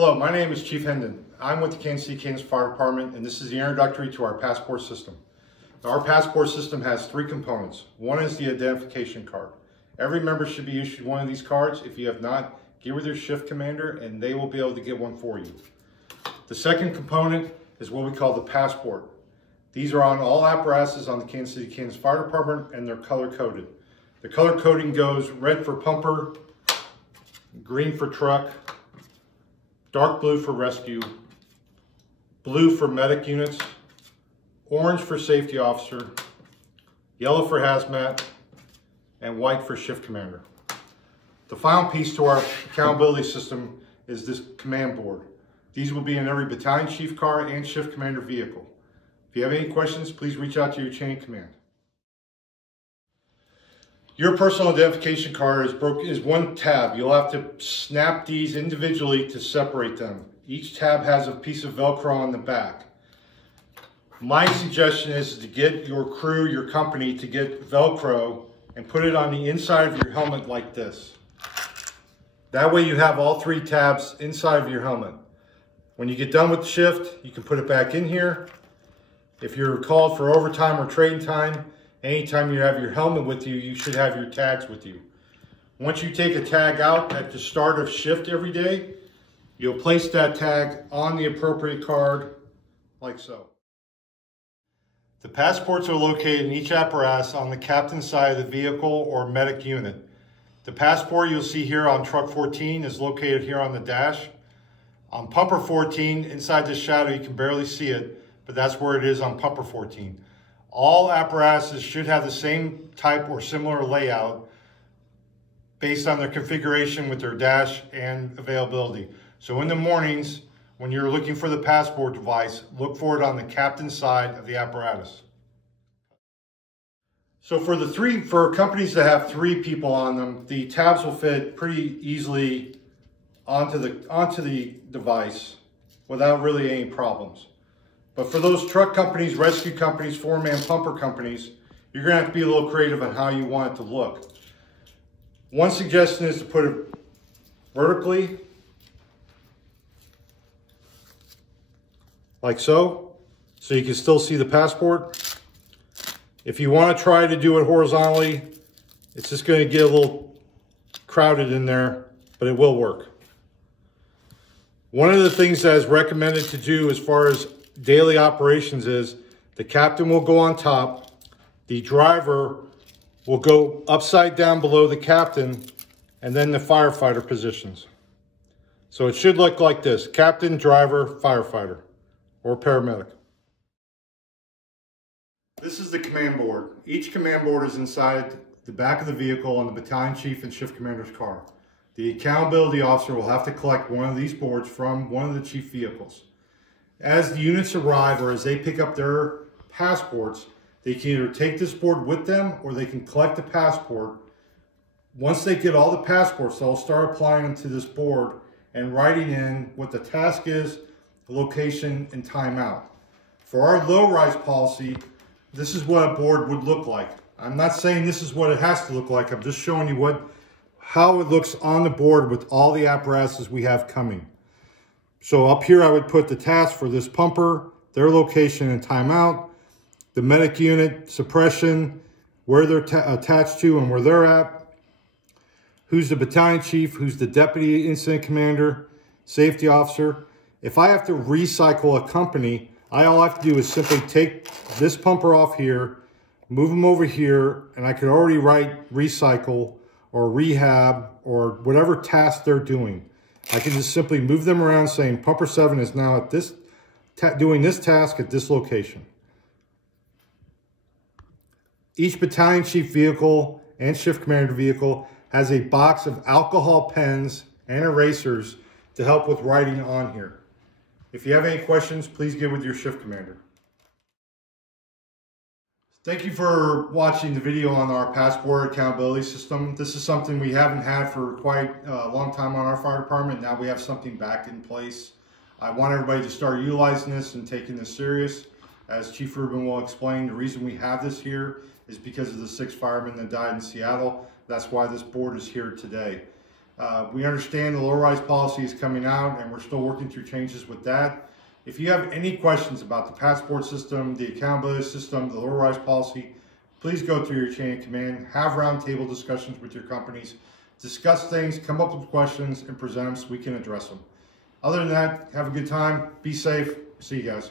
Hello, my name is Chief Hendon. I'm with the KCKFD Fire Department, and this is the introductory to our passport system. Now, our passport system has three components. One is the identification card. Every member should be issued one of these cards. If you have not, get with your shift commander and they will be able to get one for you. The second component is what we call the passport. These are on all apparatuses on the KCKFD Fire Department, and they're color coded. The color coding goes red for pumper, green for truck, dark blue for rescue, blue for medic units, orange for safety officer, yellow for hazmat, and white for shift commander. The final piece to our accountability system is this command board. These will be in every battalion chief car and shift commander vehicle. If you have any questions, please reach out to your chain of command. Your personal identification card is one tab. You'll have to snap these individually to separate them. Each tab has a piece of Velcro on the back. My suggestion is to get your crew, your company, to get Velcro and put it on the inside of your helmet like this. That way you have all three tabs inside of your helmet. When you get done with the shift, you can put it back in here. If you're called for overtime or training time, anytime you have your helmet with you, you should have your tags with you. Once you take a tag out at the start of shift every day, you'll place that tag on the appropriate card like so. The passports are located in each apparatus on the captain's side of the vehicle or medic unit. The passport you'll see here on truck 14 is located here on the dash. On pumper 14, inside the shadow, you can barely see it, but that's where it is on pumper 14. All apparatuses should have the same type or similar layout based on their configuration with their dash and availability. So in the mornings, when you're looking for the passport device, look for it on the captain's side of the apparatus. So for companies that have three people on them, the tabs will fit pretty easily onto the device without really any problems. But for those truck companies, rescue companies, four-man pumper companies, you're gonna have to be a little creative on how you want it to look. One suggestion is to put it vertically, like so you can still see the passport. If you want to try to do it horizontally, it's just going to get a little crowded in there, but it will work. One of the things that is recommended to do as far as daily operations is the captain will go on top, the driver will go upside down below the captain, and then the firefighter positions. So it should look like this: captain, driver, firefighter, or paramedic. This is the command board. Each command board is inside the back of the vehicle on the battalion chief and shift commander's car. The accountability officer will have to collect one of these boards from one of the chief vehicles. As the units arrive or as they pick up their passports, they can either take this board with them or they can collect the passport. Once they get all the passports, they'll start applying them to this board and writing in what the task is, the location, and timeout. For our low-rise policy, this is what a board would look like. I'm not saying this is what it has to look like. I'm just showing you how it looks on the board with all the apparatuses we have coming. So up here, I would put the task for this pumper, their location and timeout, the medic unit, suppression, where they're attached to and where they're at, who's the battalion chief, who's the deputy incident commander, safety officer. If I have to recycle a company, all I have to do is simply take this pumper off here, move them over here, and I could already write recycle or rehab or whatever task they're doing. I can just simply move them around saying pumper 7 is now at this, doing this task at this location. Each battalion chief vehicle and shift commander vehicle has a box of alcohol pens and erasers to help with writing on here. If you have any questions, please get with your shift commander. Thank you for watching the video on our passport accountability system. This is something we haven't had for quite a long time on our fire department. Now we have something back in place. I want everybody to start utilizing this and taking this serious. As Chief Rubin will explain, the reason we have this here is because of the 6 firemen that died in Seattle. That's why this board is here today. We understand the low-rise policy is coming out, and we're still working through changes with that. If you have any questions about the passport system, the accountability system, the low-rise policy, please go through your chain of command, have roundtable discussions with your companies, discuss things, come up with questions, and present them so we can address them. Other than that, have a good time, be safe, see you guys.